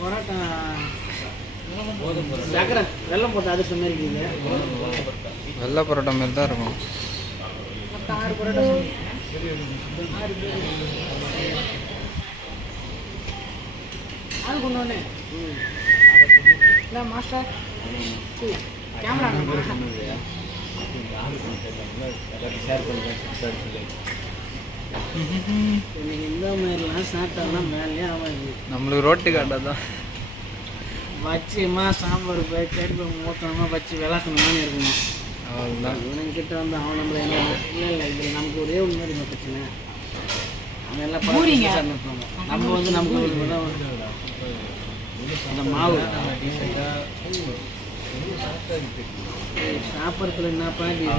பரோட்டா வெள்ளம் போட்டு அதிர்ஷ்டம் மாதிரி இருக்குது. வெள்ளை பரோட்டா மாதிரி தான் இருக்கும். 6 பரோட்டா 6 பேர் அது கொண்டு வந்தேன். இல்லை மாஸ்டர் கேமரா எனக்கு இந்த மாதிரிலாம் சாப்பிட்டாலாம் மேலேயே ஆகாது. நம்மளுக்கு ரோட்டு காட்டாதான் வச்சுமா சாம்பார் போய் சட்னி மூத்தமாக வச்சு விளாசணுமான்னு இருக்கணும். அவ்வளோதான். இவனுங்கிட்ட வந்து அவன் நம்மளை என்ன இல்லை இதில் நமக்கு ஒரே ஒன்று மாதிரி பிரச்சனை. அவன் எல்லாம் இருப்பாங்க. நம்ம வந்து நமக்கு அந்த மாவு சாப்பிட்றதுல என்னப்பா